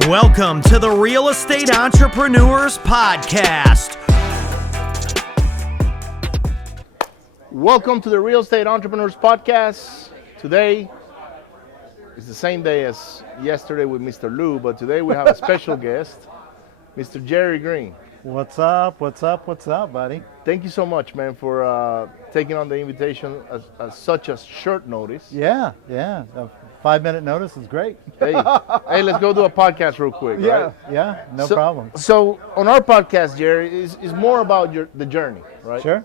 Welcome to the Real Estate Entrepreneurs Podcast. Welcome to the Real Estate Entrepreneurs Podcast. Today is the same day as yesterday with Mr. Lou, but today we have a special guest, Mr. Jerry Green. What's up? What's up? What's up, buddy? Thank you so much, man, for taking on the invitation at such a short notice. Yeah. A 5-minute notice is great. Hey, let's go do a podcast real quick, right? Yeah, no problem. So on our podcast, Jerry, is more about the journey, right? Sure.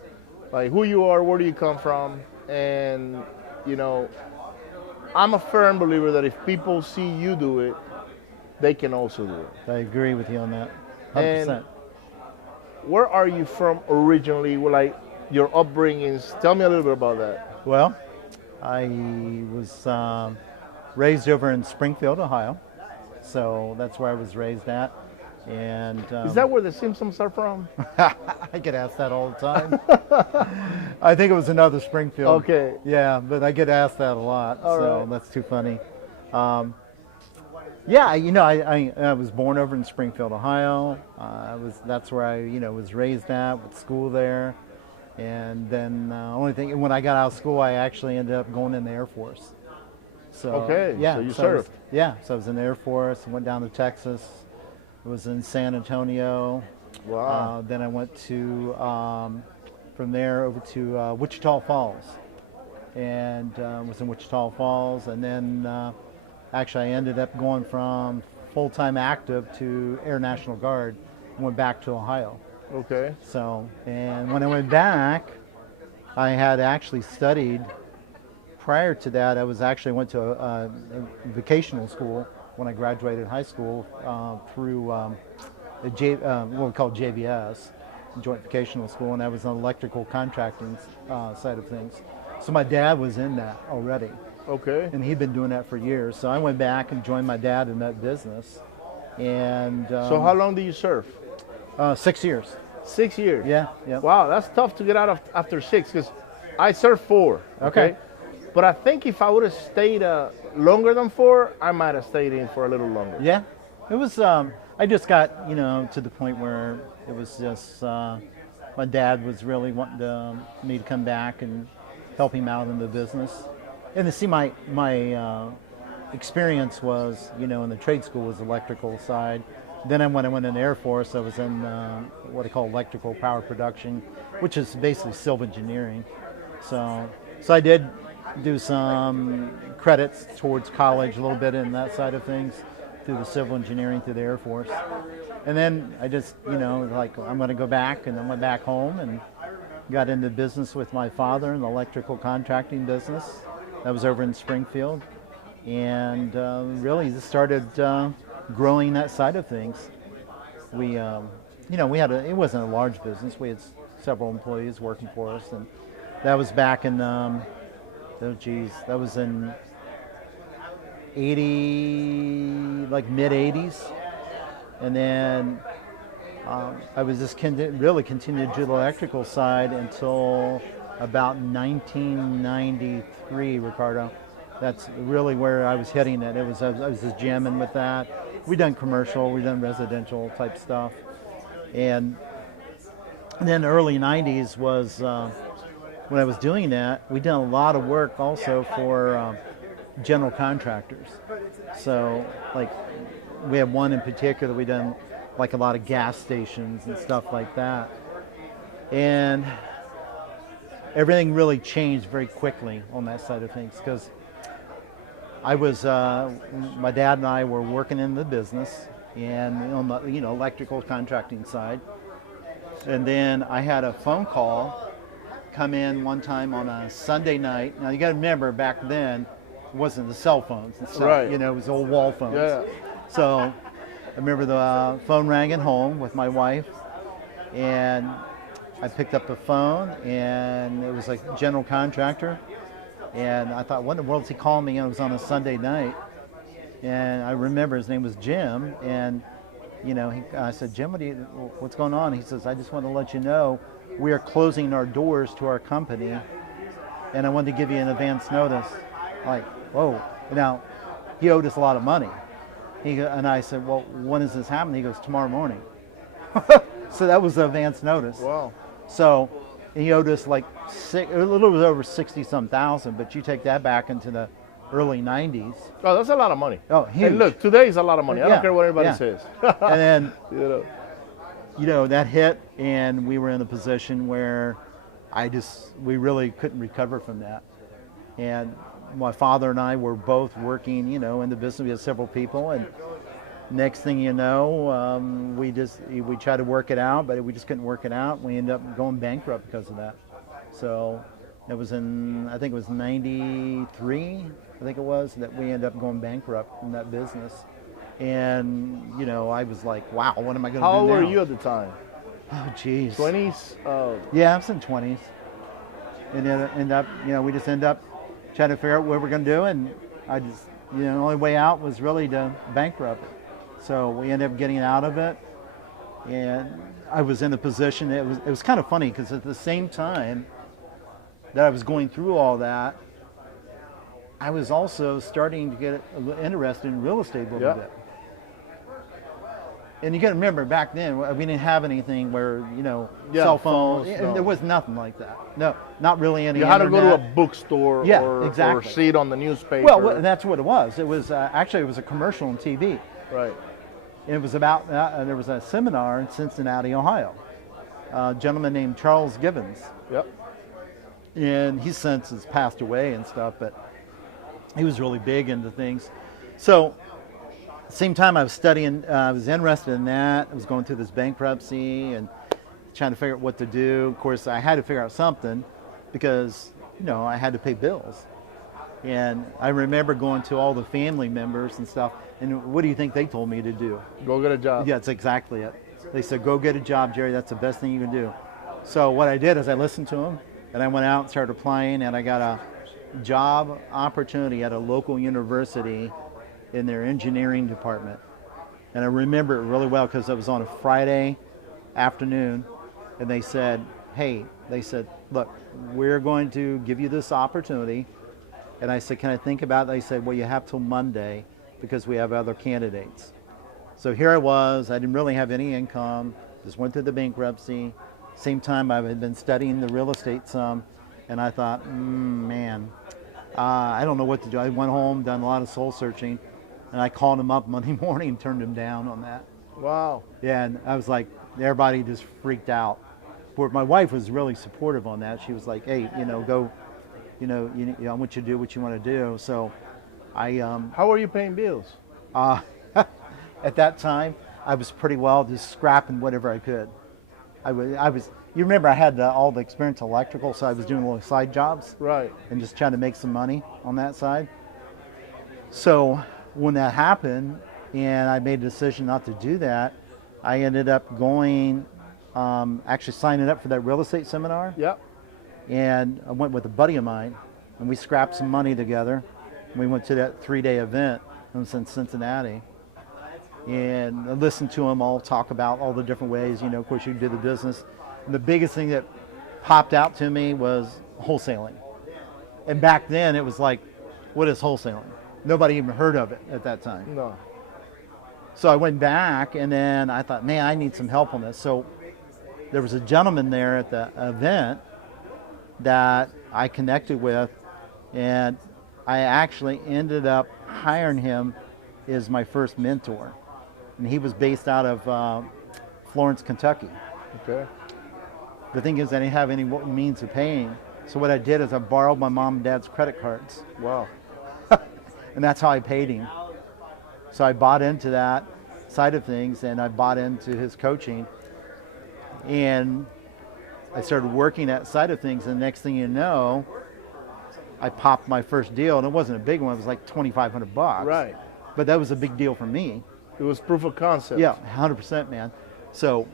Like who you are, where do you come from, and I'm a firm believer that if people see you do it, they can also do it. I agree with you on that, 100%. And where are you from originally? Like your upbringings? Tell me a little bit about that. Well, I was raised over in Springfield, Ohio, so that's where I was raised at. And is that where the Simpsons are from? I get asked that all the time. I think it was another Springfield. Okay. Yeah, but I get asked that a lot, so right. that's too funny. Yeah, I was born over in Springfield, Ohio. That's where I was raised at, with school there. And then only thing, when I got out of school, I actually ended up going in the Air Force. So okay, yeah, so you served. So I was in the Air Force, went down to Texas. I was in San Antonio. Wow. Then I went to, from there over to Wichita Falls. And was in Wichita Falls. And then actually I ended up going from full-time active to Air National Guard and went back to Ohio. Okay. So, and when I went back, I had actually studied. Prior to that, I went to a vocational school when I graduated high school through what we call JVS, Joint Vocational School, and I was on electrical contracting side of things. So my dad was in that already. Okay. And he'd been doing that for years. So I went back and joined my dad in that business. And so how long do you serve? 6 years. 6 years? Yeah. Wow, that's tough to get out of after 6 because I served 4. Okay. But I think if I would have stayed longer than 4, I might have stayed in for a little longer. Yeah. It was, I just got, to the point where it was just, my dad was really wanting me to come back and help him out in the business. And to see my experience was, in the trade school was electrical side. Then when I went in the Air Force, I was in what I call electrical power production, which is basically civil engineering. So I did do some credits towards college a little bit in that side of things through the civil engineering through the Air Force. And then I just, like I'm going to go back, and I went back home and got into business with my father in the electrical contracting business. That was over in Springfield. And really just started growing that side of things. We, it wasn't a large business. We had several employees working for us, and that was back in, that was in mid 80s. And then I was just really continued to do the electrical side until about 1993, Ricardo. That's really where I was hitting it. I was just jamming with that. We done commercial, we done residential type stuff, and then the early '90s was when I was doing that. We done a lot of work also for general contractors. So like we had one in particular. We done like a lot of gas stations and stuff like that, and everything really changed very quickly on that side of things because I was, my dad and I were working in the business and on the, electrical contracting side. And then I had a phone call come in one time on a Sunday night. Now you got to remember back then it wasn't the cell phones and stuff. Right. It was old wall phones. Yeah. So I remember the phone rang at home with my wife, and I picked up the phone, and it was like general contractor. And I thought, what in the world is he calling me? And it was on a Sunday night. And I remember his name was Jim. And, I said, Jim, what's going on? He says, I just want to let you know we are closing our doors to our company. And I wanted to give you an advance notice. Like, whoa. Now, he owed us a lot of money. And I said, well, when does this happen? He goes, tomorrow morning. So that was the advance notice. Wow. So he owed us like a little bit over 60-some thousand, but you take that back into the early 90s. Oh, that's a lot of money. Oh, huge. And look, today is a lot of money. I Yeah, don't care what anybody yeah. says. And then, You know. that hit, and we were in a position where we really couldn't recover from that. And my father and I were both working, in the business. We had several people, and next thing you know, we tried to work it out, but we just couldn't work it out. We ended up going bankrupt because of that. So it was I think it was 93, I think it was, that we ended up going bankrupt in that business. And, I was like, wow, what am I going to do now? How old were you at the time? Oh, geez. 20s? Yeah, I was in 20s. And then we just end up trying to figure out what we're going to do. And the only way out was really to bankrupt it. So we ended up getting out of it. And I was in a position, it was kind of funny because at the same time that I was going through all that, I was also starting to get interested in real estate a little bit. And you got to remember, back then, we didn't have anything where, cell phones. No. There was nothing like that. No, not really any You had internet. to go to a bookstore or exactly. see it on the newspaper. Well, that's what it was. It was actually, it was a commercial on TV. Right. And it was about, there was a seminar in Cincinnati, Ohio. A gentleman named Charles Gibbons. Yep. And he since has passed away and stuff, but he was really big into things. So, same time I was studying, I was interested in that. I was going through this bankruptcy and trying to figure out what to do. Of course, I had to figure out something because, I had to pay bills. And I remember going to all the family members and stuff, and what do you think they told me to do? Go get a job. Yeah, that's exactly it. They said, go get a job, Jerry. That's the best thing you can do. So what I did is I listened to them, and I went out and started applying, and I got a job opportunity at a local university in their engineering department. And I remember it really well because it was on a Friday afternoon, and they said, look, we're going to give you this opportunity. And I said, can I think about it? They said, well, you have till Monday because we have other candidates. So here I was, I didn't really have any income, just went through the bankruptcy. Same time I had been studying the real estate some, and I thought, I don't know what to do. I went home, done a lot of soul searching, and I called him up Monday morning and turned him down on that. Wow. Yeah, and I was like, everybody just freaked out. But my wife was really supportive on that. She was like, hey, go, I want you to do what you want to do. So I... How were you paying bills? At that time, I was pretty well just scrapping whatever I could. I was. You remember I had all the experience electrical, so I was doing little side jobs. Right. And just trying to make some money on that side. So when that happened, and I made a decision not to do that, I ended up going, actually signing up for that real estate seminar. Yep. And I went with a buddy of mine, and we scrapped some money together. And we went to that 3-day event in Cincinnati. And I listened to them all talk about all the different ways, of course you do the business. And the biggest thing that popped out to me was wholesaling. And back then it was like, what is wholesaling? Nobody even heard of it at that time. No. So I went back, and then I thought, man, I need some help on this. So there was a gentleman there at the event that I connected with, and I actually ended up hiring him as my first mentor. And he was based out of Florence, Kentucky. Okay. The thing is, I didn't have any means of paying. So what I did is I borrowed my mom and dad's credit cards. Wow. And that's how I paid him. So I bought into that side of things, and I bought into his coaching. And I started working that side of things, and the next thing you know, I popped my first deal, and it wasn't a big one, it was like $2,500. Right. But that was a big deal for me. It was proof of concept. Yeah, 100%, man. So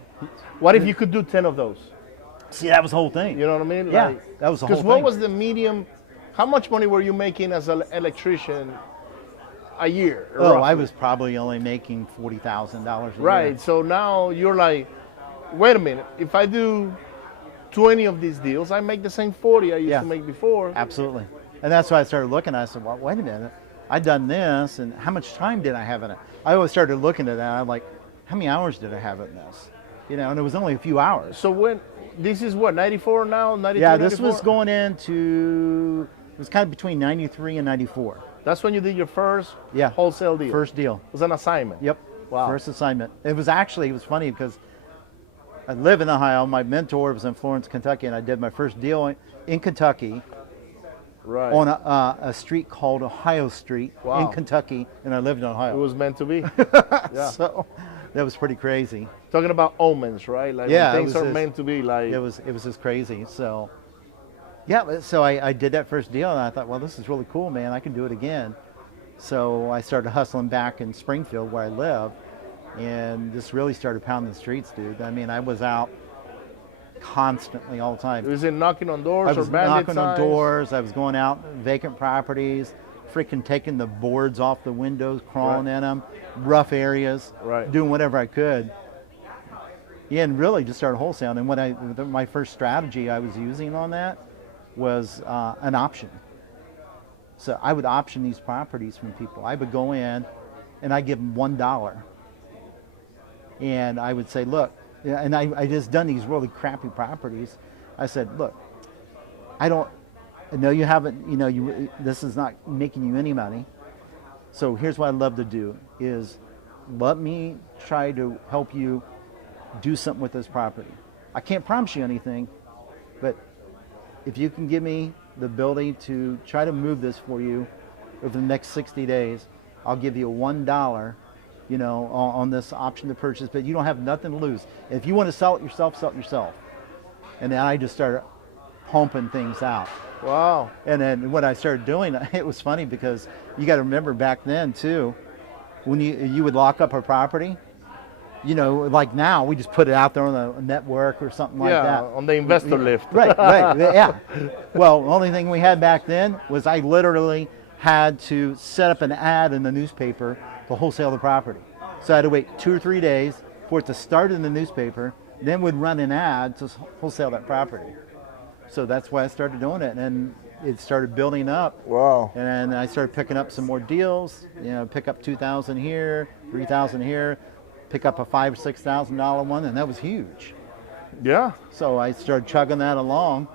what if you could do 10 of those? see, that was the whole thing. You know what I mean? Yeah, that was the whole thing. Because what was the medium, how much money were you making as an electrician a year? Oh, roughly? I was probably only making $40,000 a year. Right, so now you're like, wait a minute, if I do 20 of these deals, I make the same 40 I used to make before. Absolutely. And that's why I started looking. I said, well, wait a minute. I'd done this, and how much time did I have in it? I always started looking at that. I'm like, how many hours did I have in this? You know, and it was only a few hours. So when this is what 94 now, 93, Yeah, this 94? was going into, it was kind of between 93 and 94. That's when you did your first Yeah. wholesale deal. First deal. It was an assignment. Yep. Wow. First assignment. It was funny because I live in Ohio. My mentor was in Florence, Kentucky, and I did my first deal in Kentucky Right. on a street called Ohio Street Wow. in Kentucky, and I lived in It Ohio. was meant to be. Yeah. So that was pretty crazy. Talking about omens, right? Like Yeah, when it things was are just- meant to be. Like It was just crazy. So yeah, so I did that first deal, and I thought, well, this is really cool, man. I can do it again. So I started hustling back in Springfield where I live, and just really started pounding the streets, dude. I mean, I was out constantly all the time. was it knocking on doors I or was bandit knocking on signs? doors. I was going out vacant properties, freaking taking the boards off the windows, crawling Right. in them, rough areas, Right. doing whatever I could. Yeah, and really just started wholesaling. And my first strategy I was using on that was an option. So I would option these properties from people. I would go in and I'd give them $1. And I would say, look, and I just done these really crappy properties. I said, look, I know you haven't, this is not making you any money. So here's what I'd love to do is let me try to help you do something with this property. I can't promise you anything, but if you can give me the ability to try to move this for you over the next 60 days, I'll give you $1, on this option to purchase, but you don't have nothing to lose. If you want to sell it yourself, sell it yourself. And then I just started pumping things out. Wow. And then what I started doing, it was funny because you got to remember back then too, when you would lock up a property, like now we just put it out there on a network or something like that. On the investor lift. Right, yeah. Well, the only thing we had back then was I literally had to set up an ad in the newspaper to wholesale the property. So I had to wait 2 or 3 days for it to start in the newspaper, then we'd run an ad to wholesale that property. So that's why I started doing it, and it started building up. Wow. And then I started picking up some more deals, pick up $2,000 here, $3,000 here, pick up a $5,000 or $6,000 one, and that was huge. Yeah. So I started chugging that along,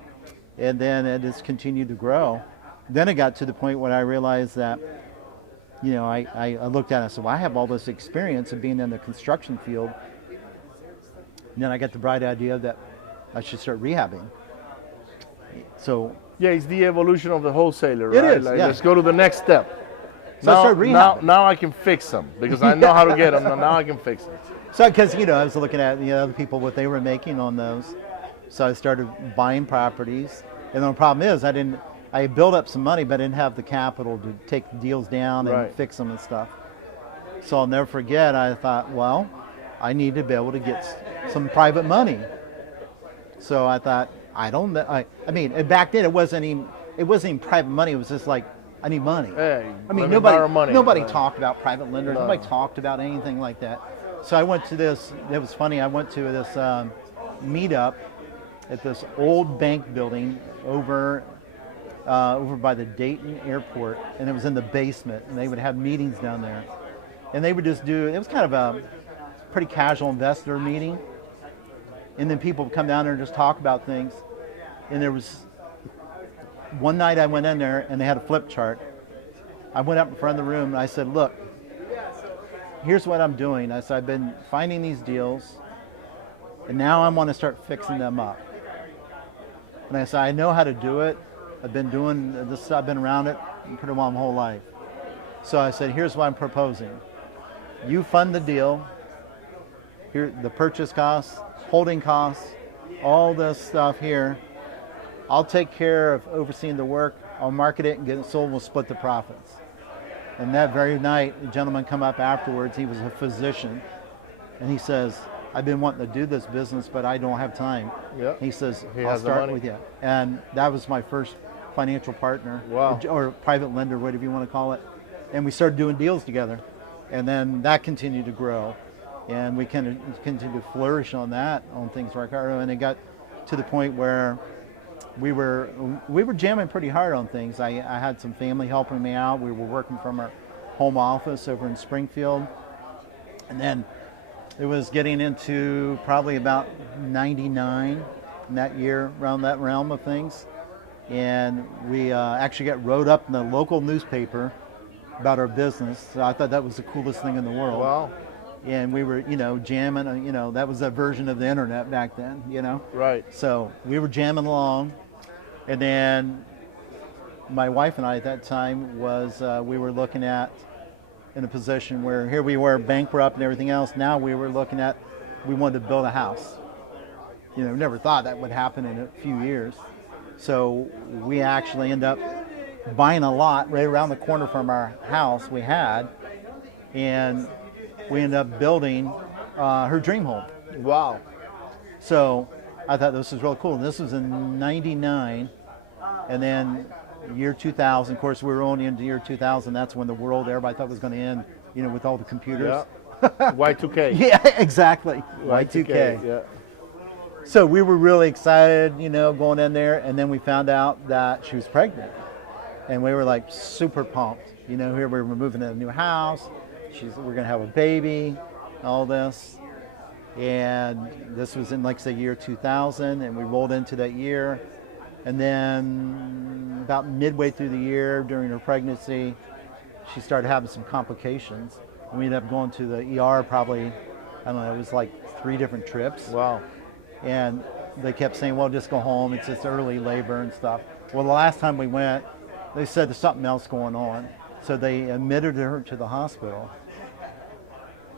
and then it just continued to grow. Then it got to the point where I realized that, I looked at it and said, well, I have all this experience of being in the construction field. And then I got the bright idea that I should start rehabbing. So Yeah, it's the evolution of the wholesaler, It right? is, Like, yeah. let's go to the next step. So I started rehabbing. Now I can fix them because I know how to get them. Now I can fix them. So, because I was looking at other people what they were making on those, so I started buying properties. And the problem is, I built up some money, but I didn't have the capital to take the deals down and Right. fix them and stuff. So I'll never forget. I thought, well, I need to be able to get some private money. So I thought, I mean, and back then it wasn't even private money. It was just like, I need money. Hey, I mean, let me borrow nobody money. talked about private lenders. No. Nobody talked about anything like that. So I went to this. It was funny. I went to this meetup at this old bank building over by the Dayton airport, and it was in the basement. And they would have meetings down there, and they would just do. It was kind of a pretty casual investor meeting, and then people would come down there and just talk about things. And there was one night I went in there and they had a flip chart. I went up in front of the room and I said, look, here's what I'm doing. I said, I've been finding these deals and now I want to start fixing them up. And I said, I know how to do it. I've been doing this, I've been around it pretty well my whole life. So I said, here's what I'm proposing. You fund the deal, here the purchase costs, holding costs, all this stuff here. I'll take care of overseeing the work. I'll market it and get it sold. We'll split the profits. And that very night, a gentleman come up afterwards. He was a physician, and he says, "I've been wanting to do this business, but I don't have time." Yeah. He says, He "I'll has the start money. with you." And that was my first financial partner, Wow. or private lender, whatever you want to call it. And we started doing deals together, and then that continued to grow, and we continued to flourish on that, on things like that. And it got to the point where we were jamming pretty hard on things. I had some family helping me out. We were working from our home office over in Springfield, and then it was getting into probably about 99 in that year, around that realm of things. And we actually got wrote up in the local newspaper about our business. So I thought that was the coolest thing in the world. Wow. And we were, jamming, that was a version of the internet back then, Right. So we were jamming along. And then my wife and I at that time we were looking at in a position where here we were bankrupt and everything else. Now we were looking at, we wanted to build a house. Never thought that would happen in a few years. So we actually ended up buying a lot right around the corner from our house we had, and we ended up building her dream home. Wow. So I thought this was really cool. And this was in 99, and then year 2000, of course we were only into year 2000, that's when the world, everybody thought was going to end, with all the computers. Yeah. Y2K. Yeah, exactly. Y2K. Yeah. So we were really excited, going in there, and then we found out that she was pregnant. And we were like super pumped. Here we were moving to a new house. We're going to have a baby, all this. And this was in, like I say, year 2000, and we rolled into that year. And then about midway through the year, during her pregnancy, she started having some complications. And we ended up going to the ER probably, I don't know, it was like 3 different trips. Wow. And they kept saying, well, just go home. It's just early labor and stuff. Well, the last time we went, they said there's something else going on. So they admitted her to the hospital.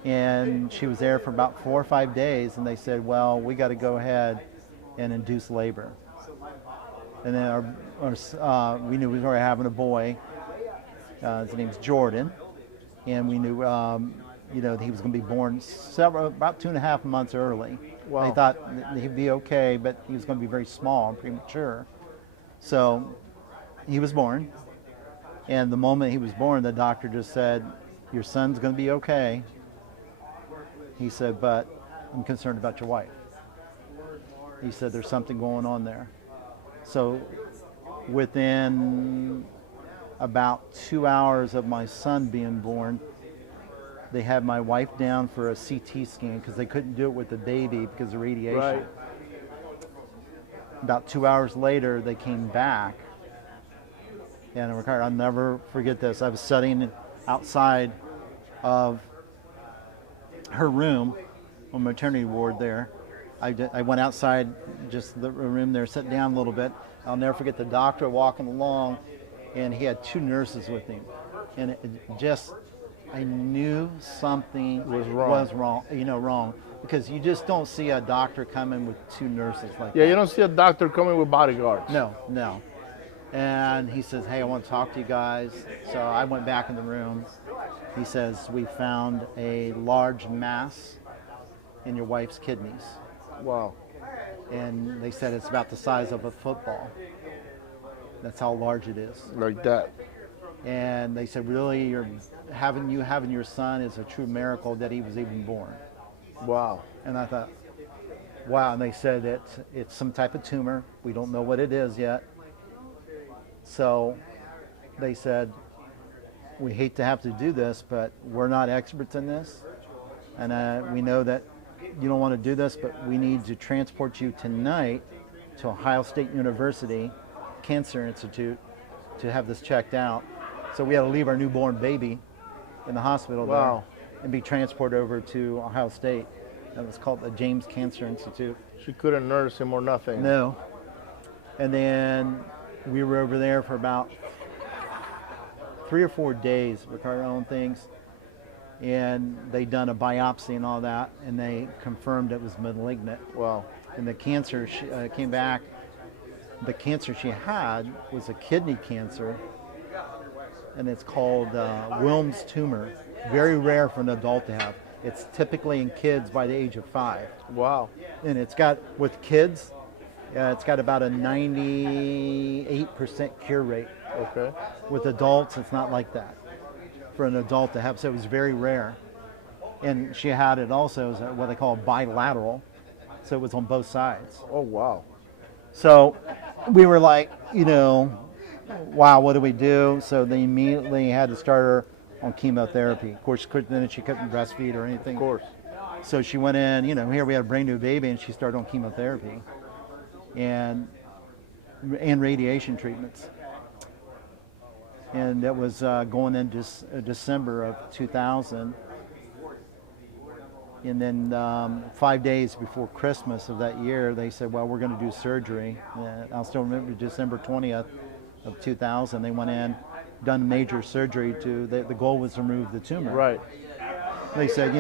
And she was there for about 4 or 5 days. And they said, well, we got to go ahead and induce labor. And then we knew we were having a boy. His name's Jordan. And we knew, that he was going to be born about 2.5 months early. Wow. They thought he'd be okay, but he was going to be very small and premature. So he was born. And the moment he was born, the doctor just said, your son's going to be okay. He said, but I'm concerned about your wife. He said, there's something going on there. So within about 2 hours of my son being born, they had my wife down for a CT scan because they couldn't do it with the baby because of radiation. Right. About 2 hours later, they came back. And Ricardo, I'll never forget this. I was sitting outside of her room on maternity ward there. I went outside, just the room there, sat down a little bit. I'll never forget the doctor walking along, and he had 2 nurses with him. And it just, I knew something was wrong, because you just don't see a doctor come in with 2 nurses like that. Yeah, you don't see a doctor coming with bodyguards. No. And he says, hey, I want to talk to you guys. So I went back in the room. He says, we found a large mass in your wife's kidneys. Wow. And they said it's about the size of a football. That's how large it is. Like that. And they said, really, having your son is a true miracle that he was even born. Wow. And I thought, wow. And they said it's some type of tumor. We don't know what it is yet. So they said, we hate to have to do this, but we're not experts in this. And we know that you don't want to do this, but we need to transport you tonight to Ohio State University Cancer Institute to have this checked out. So we had to leave our newborn baby in the hospital Wow. there and be transported over to Ohio State. That was called the James Cancer Institute. She couldn't nurse him or nothing. No. And then we were over there for about 3 or 4 days with our own things. And they done a biopsy and all that, and they confirmed it was malignant. Wow. And the cancer came back. The cancer she had was a kidney cancer, and it's called Wilms tumor. Very rare for an adult to have. It's typically in kids by the age of 5. Wow. And it's got, with kids, it's got about a 98% cure rate. Okay. With adults, it's not like that. For an adult to have, so it was very rare. And she had it also as what they call bilateral, so it was on both sides. Oh, wow. So we were like, wow, what do we do? So they immediately had to start her on chemotherapy. Of course, then she couldn't breastfeed or anything. Of course. So she went in, here we had a brand new baby, and she started on chemotherapy and radiation treatments. And that was going into December of 2000. And then 5 days before Christmas of that year, they said, well, we're going to do surgery. And I'll still remember December 20th of 2000, they went in, done major surgery the goal was to remove the tumor. Right. They said,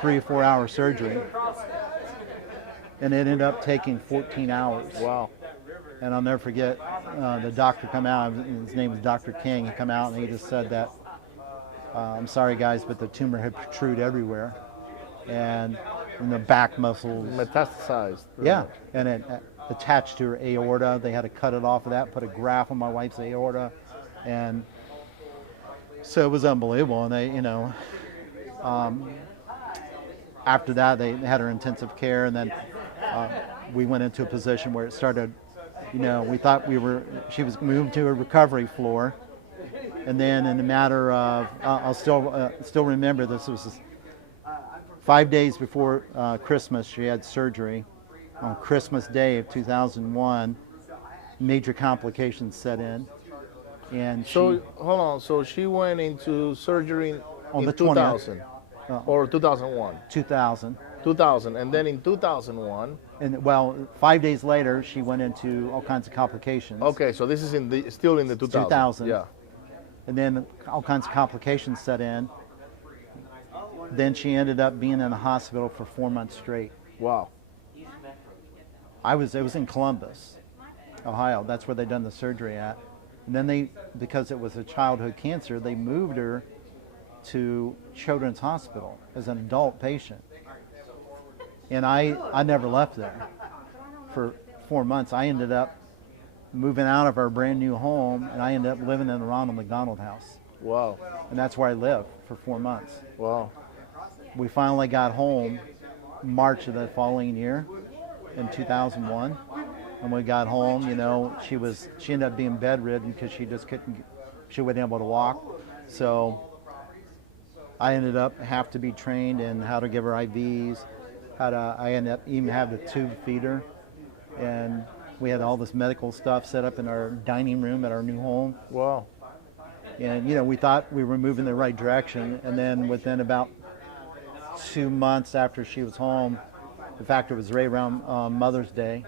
3 or 4 hour surgery. And it ended up taking 14 hours. Wow. And I'll never forget, the doctor come out, his name was Dr. King, he come out and he just said that, I'm sorry guys, but the tumor had protruded everywhere. And in the back muscles. Metastasized. Yeah, and it attached to her aorta. They had to cut it off of that, put a graft on my wife's aorta. And so it was unbelievable. And they, after that, they had her intensive care. And then we went into a position where it started, we thought she was moved to a recovery floor. And then in a matter of, I'll still remember this was 5 days before Christmas, she had surgery. On Christmas Day of 2001, major complications set in. And hold on. So she went into surgery on in the 2000 or 2001? 2000. 2000. And then in 2001? And 5 days later, she went into all kinds of complications. Okay, so this is still in the 2000. 2000. Yeah. And then all kinds of complications set in. Then she ended up being in the hospital for 4 months straight. Wow. It was in Columbus, Ohio. That's where they done the surgery at. And then because it was a childhood cancer, they moved her to Children's Hospital as an adult patient. And I never left there for 4 months. I ended up moving out of our brand new home, and I ended up living in the Ronald McDonald House. Wow. And that's where I lived for 4 months. Wow. We finally got home March of the following year in 2001. And when we got home, she ended up being bedridden because she wasn't able to walk. So I ended up have to be trained in how to give her IVs, I ended up even have the tube feeder. And we had all this medical stuff set up in our dining room at our new home. Wow. And, we thought we were moving in the right direction. And then within about 2 months after she was home, in fact, it was right around Mother's Day,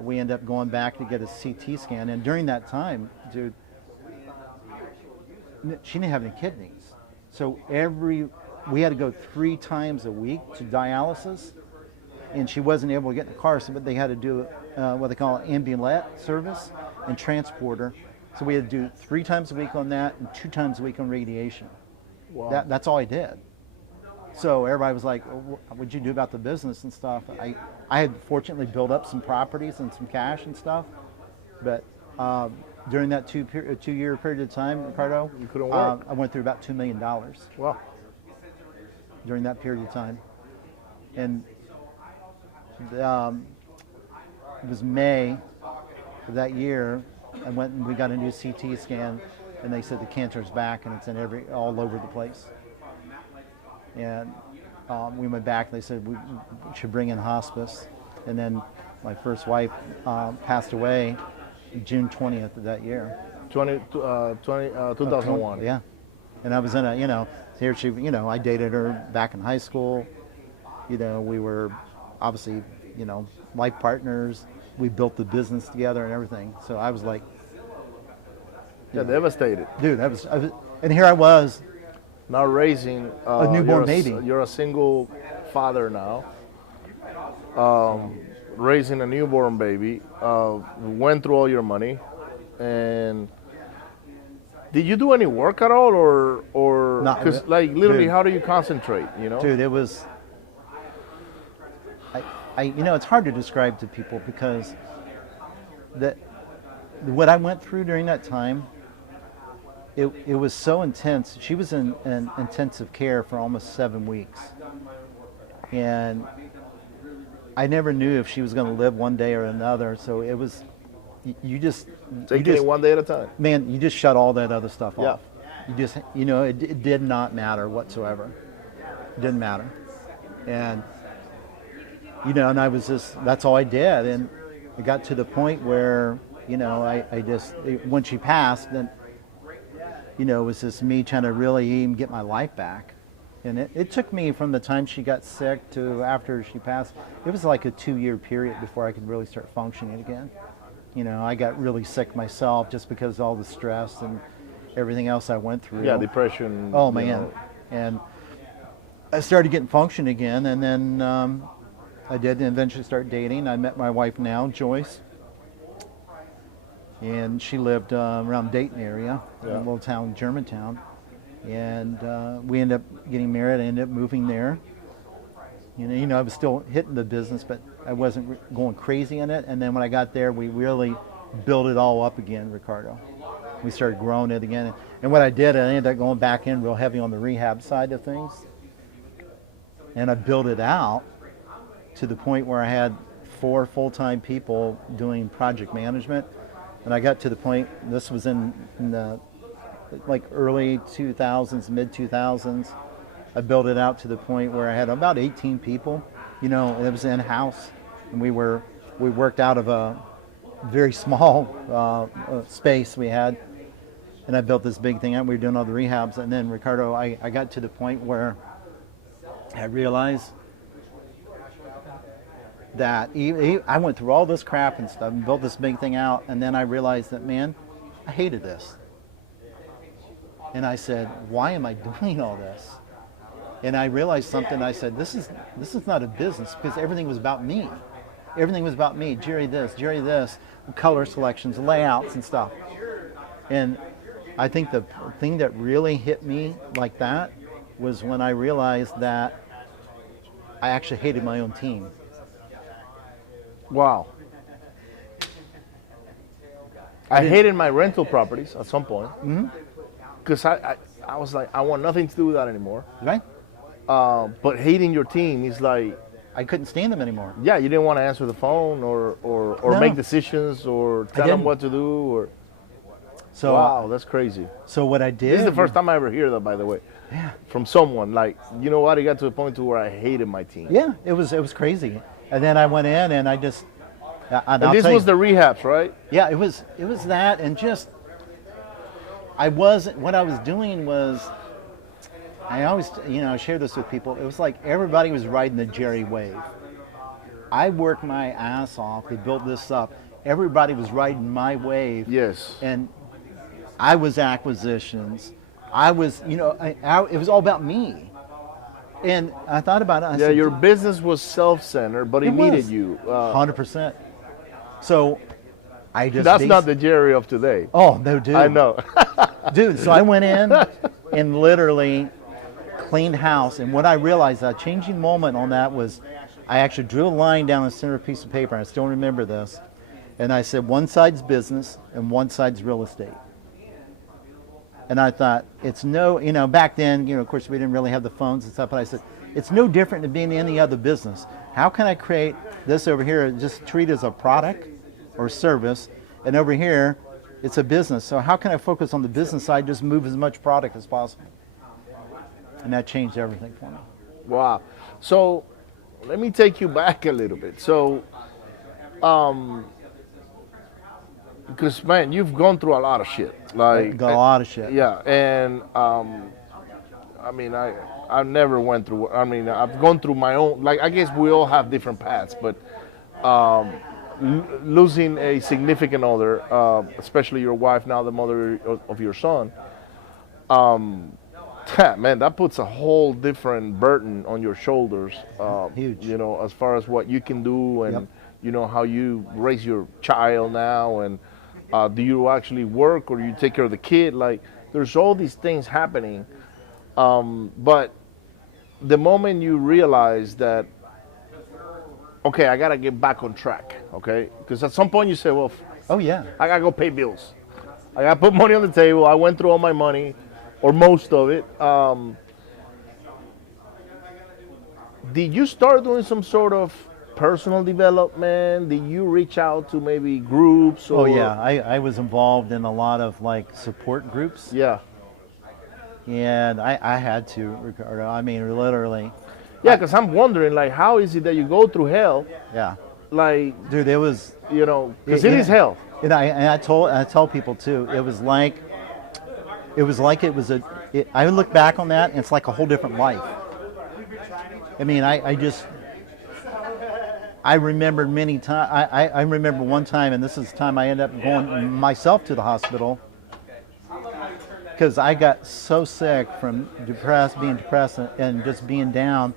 we ended up going back to get a CT scan. And during that time, dude, she didn't have any kidneys. So we had to go 3 times a week to dialysis, and she wasn't able to get in the car, but they had to do what they call an ambulette service and transport her. So we had to do 3 times a week on that and 2 times a week on radiation. Wow. That's all I did. So everybody was like, what'd you do about the business and stuff? I had fortunately built up some properties and some cash and stuff, but during that 2-year period of time, Ricardo, you couldn't work. I went through about $2 million. Wow. During that period of time. And it was May of that year, I went and we got a new CT scan, and they said the cancer's back and it's in all over the place. And we went back, and they said we should bring in hospice. And then my first wife passed away June 20th of that year. 2001. Yeah. And I was in here she, I dated her back in high school. We were obviously, life partners. We built the business together and everything. So I was like, devastated. Dude, and here I was. Now raising a newborn baby. You're a single father now. Raising a newborn baby. Went through all your money, and did you do any work at all, or because literally, dude, how do you concentrate? Dude, it was. It's hard to describe to people because what I went through during that time. It was so intense. She was in intensive care for almost 7 weeks. And I never knew if she was going to live one day or another. So it was you just Taking it one day at a time. man, you just shut all that other stuff Yeah. off. You just, it did not matter whatsoever. It didn't matter. And, and I was just, that's all I did. And it got to the point where, when she passed, then, it was just me trying to really even get my life back. And it took me from the time she got sick to after she passed, it was like a 2-year period before I could really start functioning again. I got really sick myself just because of all the stress and everything else I went through. Yeah, depression. Oh, man. And I started getting function again, and then I did eventually start dating. I met my wife now, Joyce. And she lived around Dayton area, in a little town, Germantown. And we ended up getting married. I ended up moving there. I was still hitting the business, but I wasn't going crazy in it. And then when I got there, we really built it all up again, Ricardo. We started growing it again. And what I did, I ended up going back in real heavy on the rehab side of things. And I built it out to the point where I had 4 full-time people doing project management. And I got to the point, this was in the early 2000s, mid 2000s. I built it out to the point where I had about 18 people. It was in-house, and we worked out of a very small space we had. And I built this big thing out. We were doing all the rehabs, and then Ricardo, I got to the point where I realized that I went through all this crap and stuff and built this big thing out, and then I realized that, man, I hated this. And I said, why am I doing all this? And I realized something. I said, this is not a business, because everything was about me. Everything was about me. Jerry this, color selections, layouts and stuff. And I think the thing that really hit me like that was when I realized that I actually hated my own team. Wow. I hated my rental properties at some point. Because I was like, I want nothing to do with that anymore. Right? But hating your team is like, I couldn't stand them anymore. yeah, you didn't want to answer the phone or No. make decisions or tell them what to do. Or So wow, that's crazy. So what I did. This is the first time I ever hear that, by the way. Yeah. From someone like, you know what? It got to the point to where I hated my team. Yeah, it was crazy. And then I went in and I just. And this was the rehabs, right? Yeah, it was that, and just. What I was doing was. I always, I share this with people. It was like everybody was riding the Jerry wave. I worked my ass off to build this up. Everybody was riding my wave. Yes. And I was acquisitions. I was, it was all about me. And I thought about it. I said, your business was self-centered, but it needed you. 100%. So I just. That's not the Jerry of today. Oh, no, dude. I know. Dude, so I went in and literally cleaned house. And what I realized, a changing moment on that was I actually drew a line down the center of a piece of paper. And I still remember this. And I said, one side's business and one side's real estate. And I thought, it's no, back then, of course, we didn't really have the phones and stuff, but I said, it's no different than being any other business. How can I create this over here, just treat it as a product or service, and over here, it's a business. So how can I focus on the business side, just move as much product as possible? And that changed everything for me. Wow. So let me take you back a little bit. So, because, man, you've gone through a lot of shit. Like a lot of shit. Yeah, and I mean, I never went through. I mean, I've gone through my own. Like, I guess we all have different paths, but losing a significant other, especially your wife, now the mother of your son, man, that puts a whole different burden on your shoulders. Huge. As far as what you can do and Yep. how you raise your child now, and do you actually work or do you take care of the kid? Like, there's all these things happening. But the moment you realize that, okay, I gotta get back on track, okay? Because at some point you say, well, Oh, yeah. I gotta go pay bills. I gotta put money on the table. I went through all my money, or most of it. Did you start doing some sort of personal development? Did you reach out to maybe groups? Or, Oh yeah, I was involved in a lot of like support groups, Yeah. and I had to, Ricardo. I mean, literally. Yeah, because I'm wondering, like, how is it that you go through hell? Yeah, Like, dude, it was. because it is hell. And I tell people too. It was like it was a. I look back on that, and it's like a whole different life. I mean, I remember many times. I remember one time, and this is the time I ended up going myself to the hospital because I got so sick from being depressed, and just being down.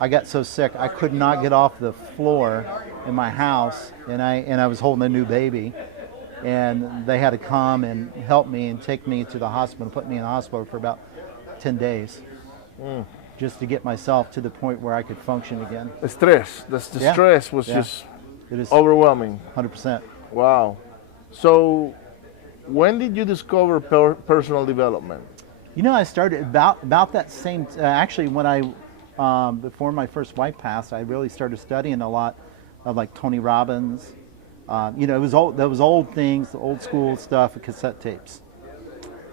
I got so sick I could not get off the floor in my house, and I was holding a new baby, and they had to come and help me and take me to the hospital, put me in the hospital for about 10 days. Just to get myself to the point where I could function again. The stress. The Yeah. stress was Yeah. just It is overwhelming. 100%. Wow. So, when did you discover personal development? You know, I started about that same. Actually, when I before my first wife passed, I really started studying a lot of like Tony Robbins. You know, it was old. Those old things, the old school stuff, cassette tapes.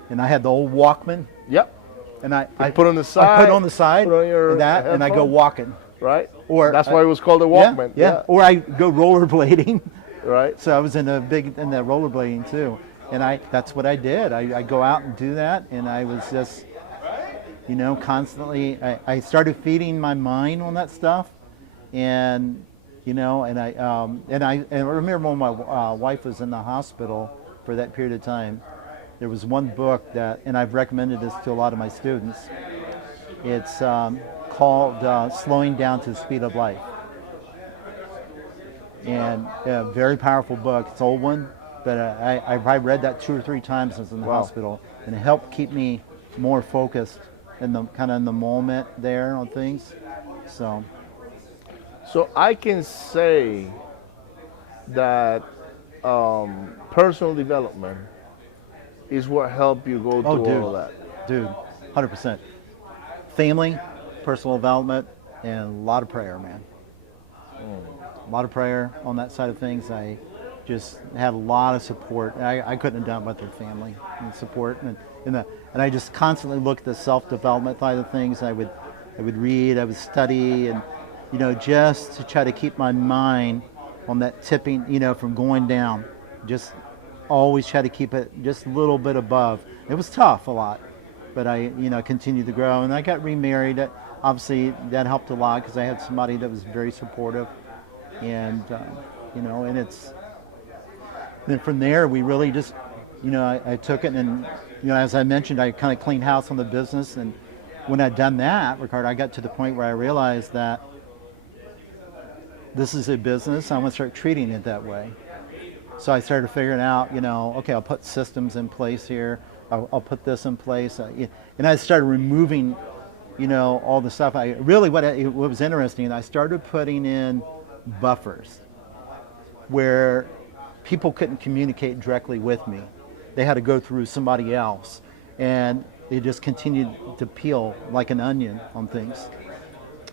And I had the old Walkman, Yep. and I put on the side. I put on the side, put on your and I go headphone. walking. Right. Or that's why it was called a Walkman. Yeah. Or I go rollerblading. Right. So I was in the rollerblading too, and that's what I did. I go out and do that, and I was just, you know, constantly. I started feeding my mind on that stuff, and you know, and I remember when my wife was in the hospital for that period of time. There was one book that, and I've recommended this to a lot of my students. It's called "Slowing Down to the Speed of Life." And a very powerful book. It's an old one, but I read that 2 or 3 times since in the hospital, and it helped keep me more focused in the kind of in the moment there on things. So I can say that personal development is what helped you go through all that. Dude, 100%. Family, personal development, and a lot of prayer, man. A lot of prayer on that side of things. I just had a lot of support. I couldn't have done it without their family and support, and I just constantly looked at the self-development side of things. I would read, I would study, and you know, just to try to keep my mind on that tipping, you know, from going down. Just always try to keep it just a little bit above. It was tough a lot, but I, you know, continued to grow, and I got remarried. Obviously, that helped a lot because I had somebody that was very supportive. And you know, and then from there we really just, you know, I took it, and you know, as I mentioned, I kind of cleaned house on the business, and when I'd done that, Ricardo, I got to the point where I realized that this is a business. I want to start treating it that way. So I started figuring out, you know, okay, I'll put systems in place here. I'll put this in place, and I started removing, you know, all the stuff. What was interesting, I started putting in buffers where people couldn't communicate directly with me. They had to go through somebody else, and it just continued to peel like an onion on things.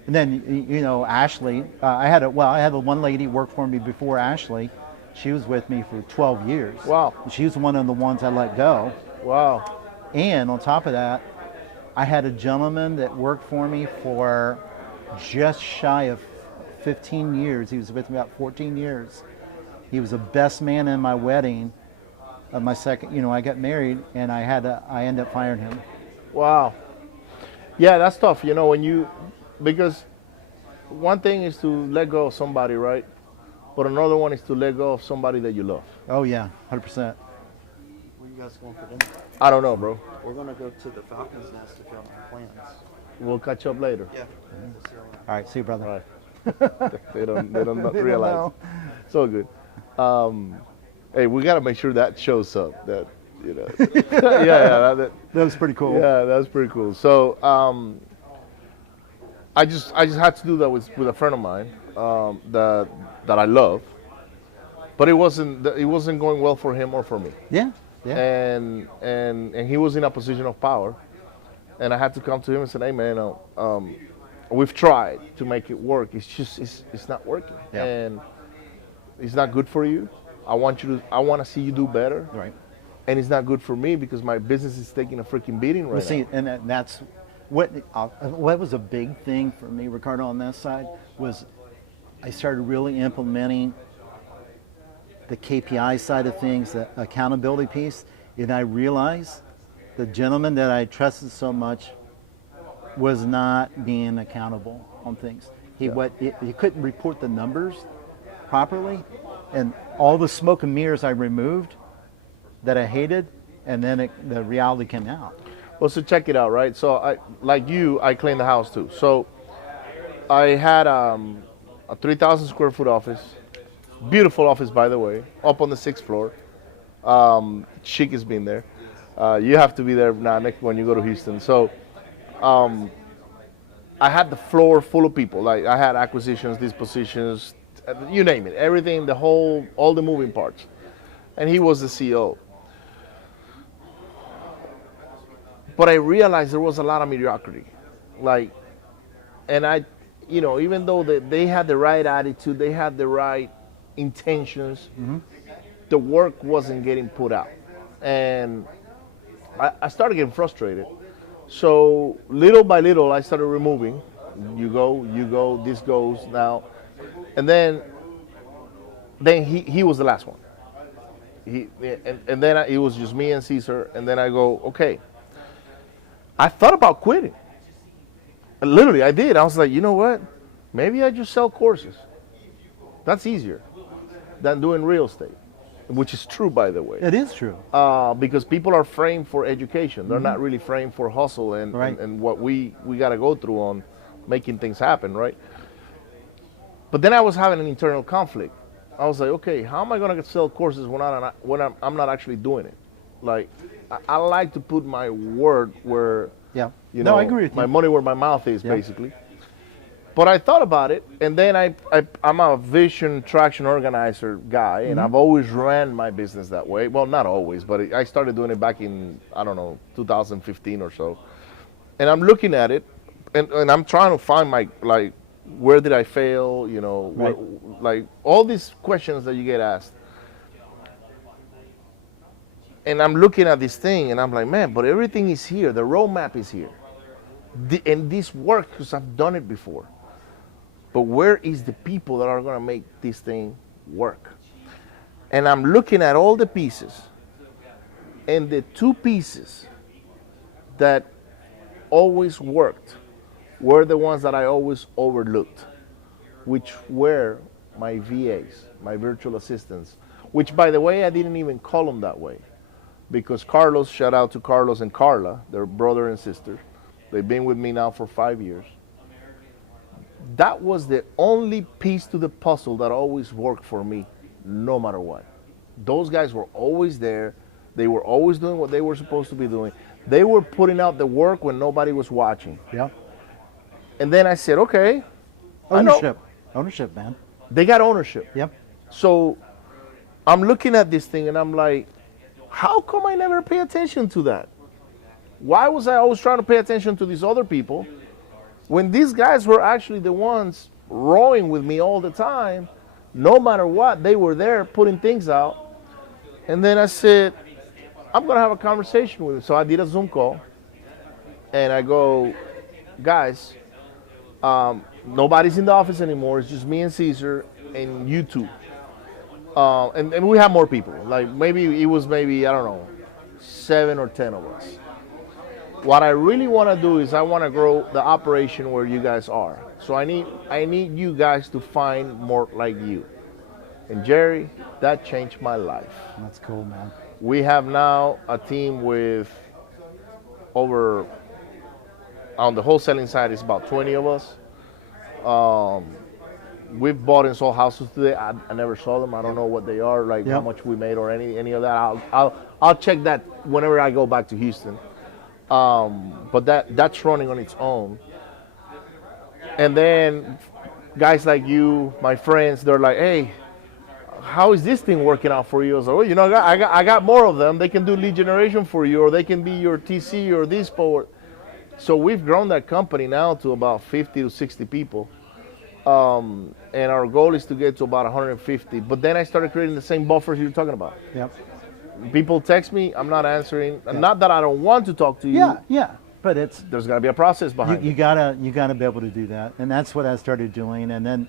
And then, you know, Ashley, I had the one lady work for me before Ashley. She was with me for 12 years. Wow. She was one of the ones I let go. Wow. And on top of that, I had a gentleman that worked for me for just shy of 15 years. He was with me about 14 years. He was the best man in my wedding of my second, you know, I got married, and I ended up firing him. Wow. Yeah, that's tough, you know, because one thing is to let go of somebody, right? But another one is to let go of somebody that you love. Oh yeah, 100%. Where you guys going for dinner? I don't know, bro. We're gonna go to the Falcon's Nest if y'all have plans. We'll catch up later. Yeah. We'll see y'all later. All right, see you, brother. All right. They don't realize. know. It's all good. Hey, we got to make sure that shows up. That, you know. yeah. That was pretty cool. Yeah, that was pretty cool. So I just had to do that with a friend of mine that I love, but it wasn't going well for him or for me. Yeah. And he was in a position of power, and I had to come to him and say, hey man, we've tried to make it work. It's not working, Yeah. and it's not good for you. I want to see you do better, Right. and it's not good for me because my business is taking a freaking beating right Well, see, now. and that's what was a big thing for me, Ricardo, on that side was I started really implementing the KPI side of things, the accountability piece, and I realized the gentleman that I trusted so much was not being accountable on things. He couldn't report the numbers properly, and all the smoke and mirrors I removed that I hated, and then the reality came out. Well, so check it out, right? So I cleaned the house too. So I had a 3,000 square foot office, beautiful office by the way, up on the 6th floor. Chic has been there. You have to be there now next when you go to Houston. So I had the floor full of people. Like I had acquisitions, dispositions, you name it, everything, all the moving parts. And he was the CEO. But I realized there was a lot of mediocrity. And even though they had the right attitude, they had the right intentions, the work wasn't getting put out. And I started getting frustrated. So little by little, I started removing. You go, this goes now. And then he was the last one. And then it was just me and Caesar. And then I go, okay. I thought about quitting. Literally, I did. I was like, you know what? Maybe I just sell courses. That's easier than doing real estate, which is true, by the way. It is true. Because people are framed for education. They're not really framed for hustle and, Right. and what we got to go through on making things happen, right? But then I was having an internal conflict. I was like, okay, how am I going to sell courses when I'm not actually doing it? Like, I like to put my word where, Yeah. you No, know, I agree with my you. money where my mouth is, Yeah. basically. But I thought about it, and then I'm a vision traction organizer guy, and I've always ran my business that way. Well, not always, but I started doing it back in, 2015 or so. And I'm looking at it, and I'm trying to find where did I fail, Right. all these questions that you get asked. And I'm looking at this thing, and I'm like, man, but everything is here. The roadmap is here. And this works because I've done it before. But where is the people that are going to make this thing work? And I'm looking at all the pieces. And the two pieces that always worked were the ones that I always overlooked, which were my VAs, my virtual assistants, which, by the way, I didn't even call them that way. Because Carlos, shout out to Carlos and Carla, they're brother and sister. They've been with me now for 5 years. That was the only piece to the puzzle that always worked for me, no matter what. Those guys were always there. They were always doing what they were supposed to be doing. They were putting out the work when nobody was watching. Yeah. And then I said, okay. I know. Ownership, man. They got ownership. Yep. So I'm looking at this thing and I'm like, how come I never pay attention to that? Why was I always trying to pay attention to these other people when these guys were actually the ones rowing with me all the time? No matter what, they were there putting things out. And then I said, I'm going to have a conversation with them. So I did a Zoom call and I go, guys, nobody's in the office anymore. It's just me and Caesar and you two. And we have more people. Like maybe it was I don't know, 7 or 10 of us. What I really want to do is I want to grow the operation where you guys are. So I need you guys to find more like you. And Jerry, that changed my life. That's cool, man. We have now a team with over, on the wholesaling side, it's about 20 of us. We've bought and sold houses today. I never saw them. I don't know what they are, like how Yep. much we made or any of that. I'll check that whenever I go back to Houston. But that's running on its own. And then guys like you, my friends, they're like, hey, how is this thing working out for you? I was like, well, I got more of them. They can do lead generation for you, or they can be your TC or this. So we've grown that company now to about 50 to 60 people. And our goal is to get to about 150. But then I started creating the same buffers you're talking about. Yep. People text me, I'm not answering. Not that I don't want to talk to you. Yeah, yeah. But There's got to be a process behind you it. gotta be able to do that, and that's what I started doing. And then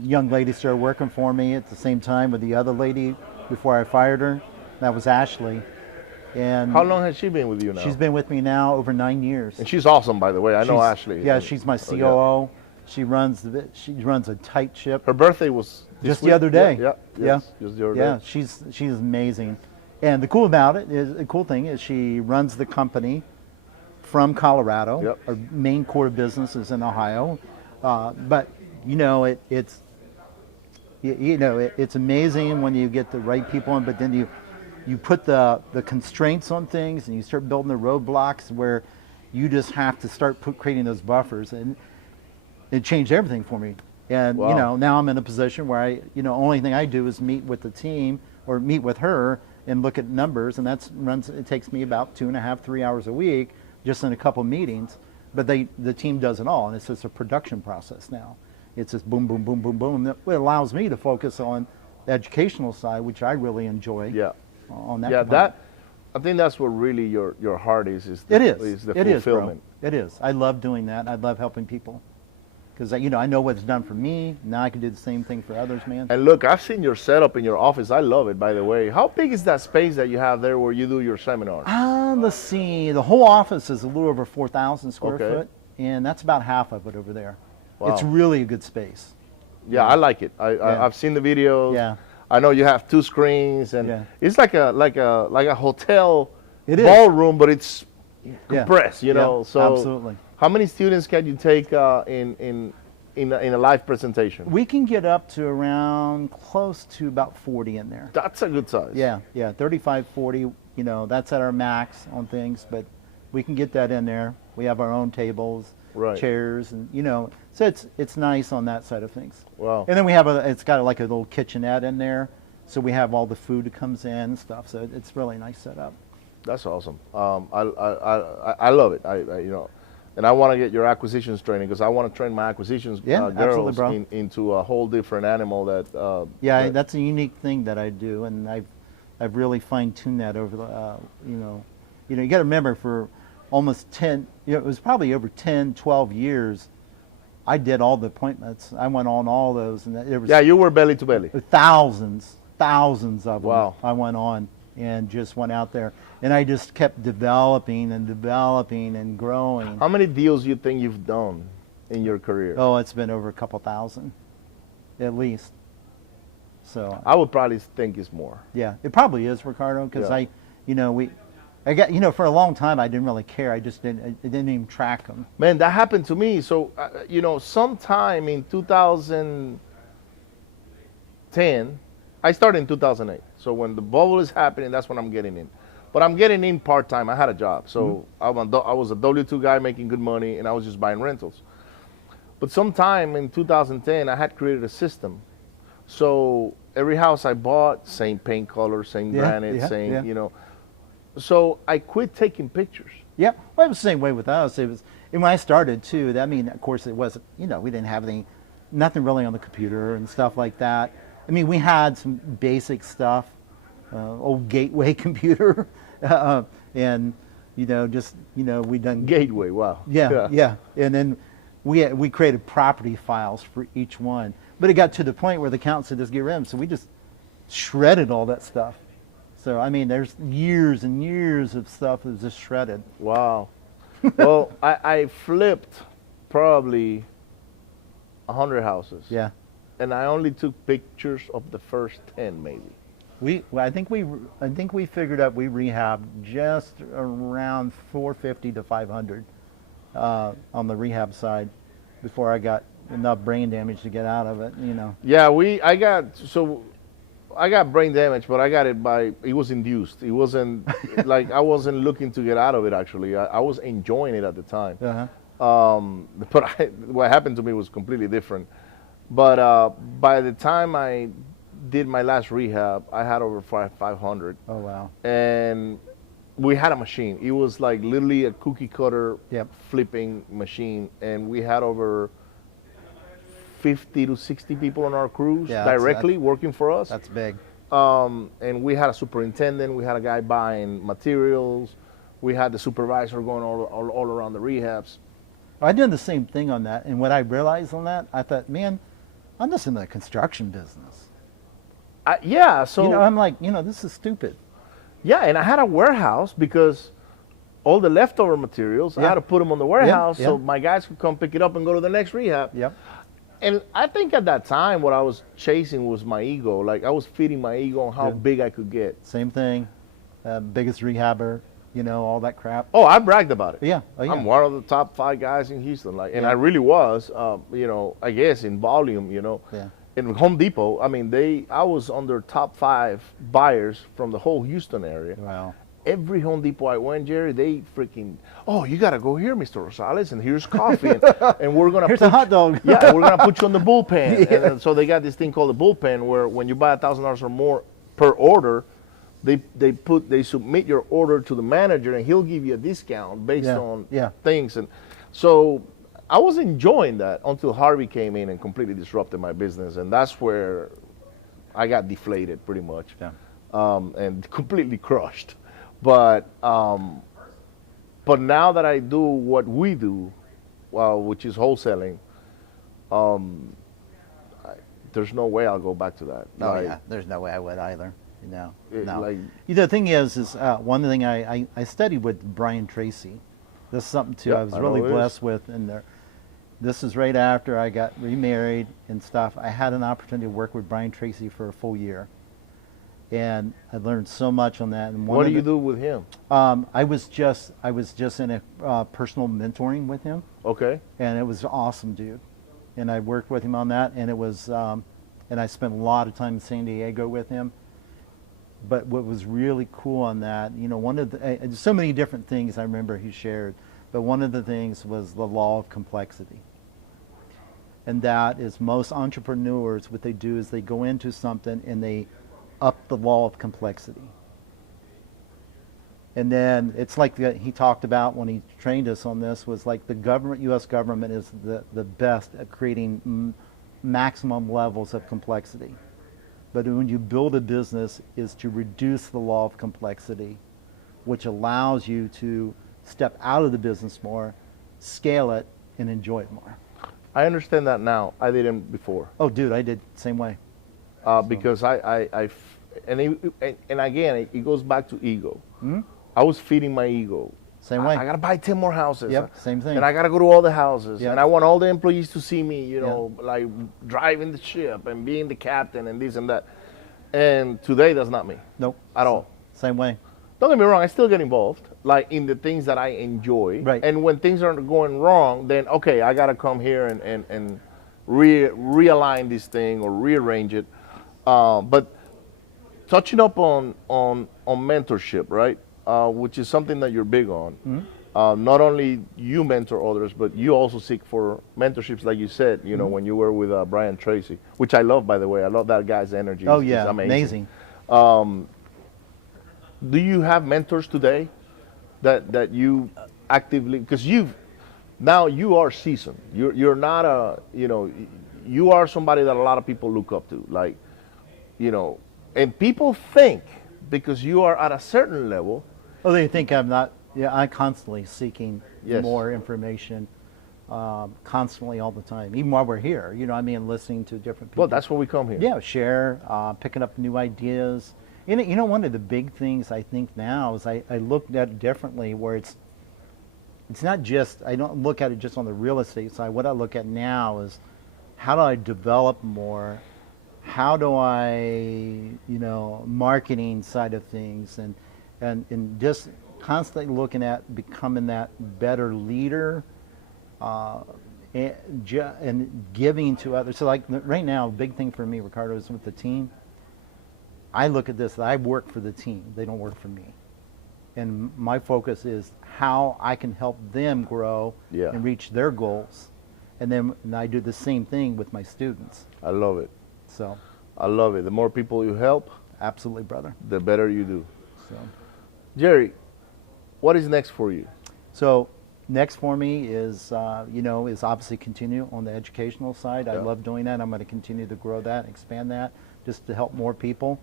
young lady started working for me at the same time with the other lady before I fired her. That was Ashley. And How long has she been with you now? she's been with me now over 9 years. And she's awesome, by the way. I know She's- Ashley. Yeah, And- she's my oh, COO. yeah. She runs a tight ship. Her birthday was this Just the week? other day. Yeah, Yeah. just the other Yeah, day. she's amazing. And the cool thing is she runs the company from Colorado. Yep. Our main core business is in Ohio, but it's amazing when you get the right people in. But then you put the constraints on things, and you start building the roadblocks where you just have to start creating those buffers, and it changed everything for me. And Wow. now I'm in a position where only thing I do is meet with the team or meet with her and look at numbers, and it takes me about 2.5, 3 hours a week just in a couple meetings. But the team does it all, and it's just a production process now. It's just boom, boom, boom, boom, boom. It allows me to focus on the educational side, which I really enjoy. Yeah. On that. Yeah, component. I think that's what really your heart is It is. the It is, bro. fulfillment. It is. I love doing that. I love helping people because I know what's done for me. Now I can do the same thing for others, man. And look, I've seen your setup in your office. I love it, by the way. How big is that space that you have there where you do your seminars? Let's see. The whole office is a little over 4,000 square Okay. foot, and that's about half of it over there. Wow. It's really a good space. Yeah, I like it. I've seen the videos. Yeah. I know you have 2 screens, and Yeah. it's like a hotel It is. ballroom, but it's Yeah. compressed. You know, Yeah, so absolutely. how many students can you take in a live presentation? We can get up to around close to about 40 in there. That's a good size. Yeah, 35, 40, that's at our max on things, but we can get that in there. We have our own tables, Right. chairs, and so it's nice on that side of things. Wow. And then it's got like a little kitchenette in there, so we have all the food that comes in and stuff, so it's really nice setup. That's awesome. I love it. And I want to get your acquisitions training because I want to train my acquisitions Yeah, absolutely, girls bro. into a whole different animal that. Yeah, that- that's a unique thing that I do, and I've really fine-tuned that over the you got to remember for almost 10, it was probably over 10, 12 years, I did all the appointments. I went on all those, and there was Yeah, you were belly to belly. thousands of them. Wow. I went on and just went out there, and I just kept developing and growing. How many deals you think you've done in your career? Oh, it's been over a couple thousand, at least. So I would probably think it's more. yeah, it probably is, Ricardo, because Yeah. I got for a long time I didn't really care. I didn't even track them. Man, that happened to me. So, sometime in 2010, I started in 2008. So when the bubble is happening, that's when I'm getting in. But I'm getting in part-time. I had a job. So I was a W-2 guy making good money, and I was just buying rentals. But sometime in 2010, I had created a system. So every house I bought, same paint color, same granite, same. So I quit taking pictures. Yeah, well, it was the same way with us. It was, and when I started too. I mean, of course, it wasn't. We didn't have nothing really on the computer and stuff like that. I mean, we had some basic stuff, old gateway computer, and we done Gateway, wow. yeah. And then we created property files for each one. But it got to the point where the accountant said, "Just get rid of them." So we just shredded all that stuff. So I mean, there's years and years of stuff that was just shredded. Wow. Well, I flipped probably 100 houses. Yeah. And I only took pictures of the first 10, maybe. I think we figured out we rehabbed just around 450 to 500 on the rehab side before I got enough brain damage to get out of it. Yeah, I got brain damage, but I got it it was induced. It wasn't like I wasn't looking to get out of it, actually. I was enjoying it at the time. Uh-huh. But what happened to me was completely different. But by the time I did my last rehab, I had over 500. Oh wow. And we had a machine. It was like literally a cookie cutter Yep. flipping machine, and we had over 50 to 60 people on our crews Yeah, that's- directly working for us. That's big. And we had a superintendent, we had a guy buying materials, we had the supervisor going all around the rehabs. I did the same thing on that, and what I realized on that, I thought, man, I'm just in the construction business. Yeah, so You know, I'm like, you know, this is stupid. yeah, and I had a warehouse because all the leftover materials, I Yeah. had to put them on the warehouse yeah. so my guys could come pick it up and go to the next rehab. Yep. And I think at that time, what I was chasing was my ego. Like I was feeding my ego on how Yeah. big I could get. Same thing. Biggest rehabber, you know, all that crap. Oh, I bragged about it. Yeah. Oh, yeah. I'm one of the top 5 guys in Houston. Like, and Yeah. I really was. You know, I guess in volume. You know, Yeah. in Home Depot, I mean, I was under top 5 buyers from the whole Houston area. Wow. Every Home Depot I went, Jerry, they freaking, oh, you got to go here, Mr. Rosales, and here's coffee, and we're going to Here's a hot dog. yeah, we're going to put you on the bullpen. And so they got this thing called the bullpen where when you buy $1,000 or more per order, they submit your order to the manager, and he'll give you a discount based Yeah, on yeah. things. And so I was enjoying that until Harvey came in and completely disrupted my business, and that's where I got deflated pretty much, Yeah. and completely crushed. But now that I do what we do, which is wholesaling, there's no way I'll go back to that. Oh Like, yeah. There's no way I would either. No. It- No. like- The thing is one thing I studied with Brian Tracy. This is something too Yep, I was I really know it is. blessed with, and this is right after I got remarried and stuff. I had an opportunity to work with Brian Tracy for a full year, and I learned so much on that. And What do you do with him? I was just in a personal mentoring with him, Okay. and it was awesome, dude. And I worked with him on that, and it was, and I spent a lot of time in San Diego with him. But what was really cool on that, you know, one of the, so many different things I remember he shared, but one of the things was the law of complexity. And that is most entrepreneurs, what they do is they go into something and they up the law of complexity. And then it's like he talked about when he trained us on this was like the government, U.S. government is the best at creating maximum levels of complexity. But when you build a business is to reduce the law of complexity, which allows you to step out of the business more, scale it, and enjoy it more. I understand that now. I didn't before. Oh, dude, I did the same way. Because and again, it goes back to ego. Hmm? I was feeding my ego. Same way. I gotta buy 10 more houses. Yep, same thing. And I gotta go to all the houses. Yep. And I want all the employees to see me, you know, like driving the ship and being the captain and this and that. And today, that's not me Nope. at all. Same way. Don't get me wrong, I still get involved, like in the things that I enjoy. Right. And when things are going wrong, then okay, I gotta come here and realign this thing or rearrange it. But touching up on mentorship, right? Which is something that you're big on. Mm-hmm. Not only you mentor others, but you also seek for mentorships, like you said, you know, Mm-hmm. when you were with Brian Tracy, which I love, by the way. I love that guy's energy. Oh It's yeah, amazing. amazing. Do you have mentors today that you actively, because you are seasoned. You're not you are somebody that a lot of people look up to, like, you know, and people think because you are at a certain level. Oh, they think I'm not. Yeah, I'm constantly seeking Yes. more information, constantly all the time. Even while we're here, you know, I mean, listening to different people. Well, that's why we come here. Yeah, share, picking up new ideas. You know, one of the big things I think now is I looked at it differently, where it's not just, I don't look at it just on the real estate side. What I look at now is how do I develop more? How do I, you know, marketing side of things, and just constantly looking at becoming that better leader, and giving to others. So like right now, a big thing for me, Ricardo, is with the team. I look at this, I work for the team. They don't work for me. And my focus is how I can help them grow Yeah. and reach their goals. And I do the same thing with my students. I love it. So, I love it. The more people you help, absolutely, brother. the better you do. So, Jerry, What is next for you? So next for me is, is obviously continue on the educational side. I Yeah. love doing that. I'm going to continue to grow that, expand that, just to help more people.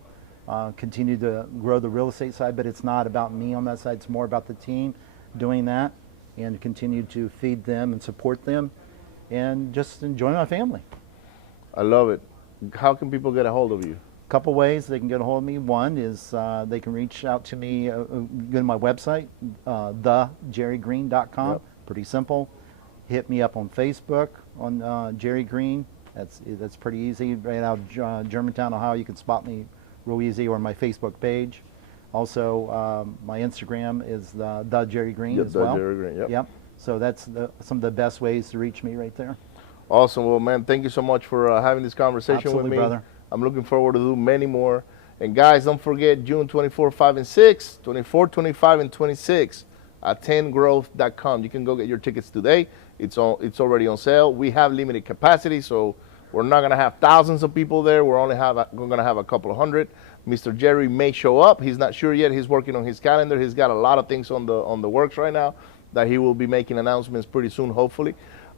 Continue to grow the real estate side, but it's not about me on that side. It's more about the team doing that, and continue to feed them and support them, and just enjoy my family. I love it. How can people get a hold of you? Couple ways they can get a hold of me. One is they can reach out to me, go to my website, thejerrygreen.com. Yep. Pretty simple. Hit me up on Facebook on Jerry Green. That's pretty easy. Right out of Germantown, Ohio, you can spot me real easy, or my Facebook page. Also, my Instagram is the Jerry Green Yep, as The well. Jerry Green, yep. So that's some of the best ways to reach me right there. Awesome. Well, man, thank you so much for having this conversation Absolutely, with me. brother. I'm looking forward to do many more. And guys, don't forget June 24, 5, and 6, 24, 25, and 26 at 10growth.com. You can go get your tickets today. It's already on sale. We have limited capacity, so we're not going to have thousands of people there. We're going to have a couple of hundred. Mr. Jerry may show up. He's not sure yet. He's working on his calendar. He's got a lot of things on the works right now that he will be making announcements pretty soon, hopefully.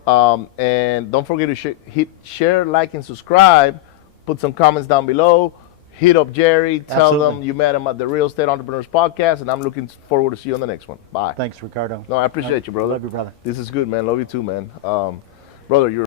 And don't forget to hit share, like, and subscribe. Put some comments down below. Hit up Jerry. Tell Absolutely. them you met him at the Real Estate Entrepreneurs Podcast, and I'm looking forward to see you on the next one. Bye. Thanks, Ricardo. No, I appreciate you, brother. Love you, brother. This is good, man. Love you too, man. Brother, you're...